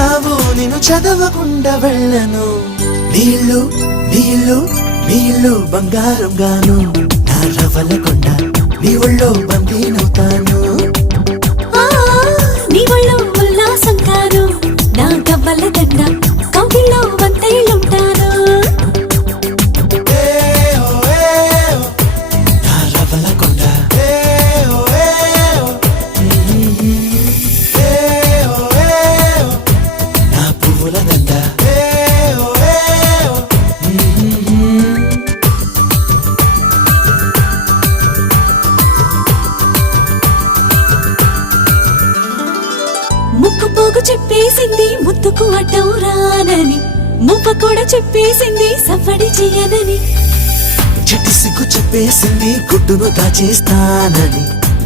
చదివావు నిన్ను చదవకుండా వెళ్ళను నీళ్ళు నీళ్ళు నీళ్ళు బంగారం గాను నా రవల కొండ నీ ఒళ్ళో బందీనవుతాను నీ ఒళ్ళో ఉల్లాసం కాను నా గవ్వల దండ కౌగిల్లో వంతైలుంటాను నా రవల కొండ నా పువ్వుల దండ ముక్కు పోగు చెప్పేసింది ముద్దుకు అడ్డం రానని ముప్ప కూడా చెప్పేసింది సవ్వడి చెయ్యనని చెట్టి సిగ్గు చెప్పేసింది గుడ్డును దాచేస్తానని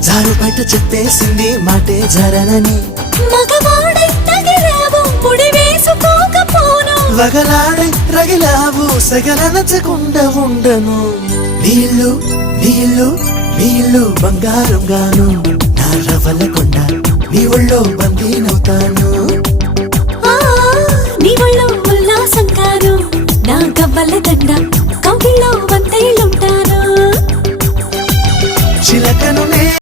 జారు బయట చెప్పేసింది మాటే జరనని మగవాడై తగిలావు ముడి వేసుకోకపోను వగలాడై రగిలావు సగలనచకుండా ఉండను నీళ్ళు నీళ్ళు నీళ్ళు బంగారం గాను నా రవల కొండ నీ ఒళ్ళో బందీనవుతాను నీ ఒళ్ళో ఉల్లాసం కాను నా గవ్వల దండ కౌగిల్లో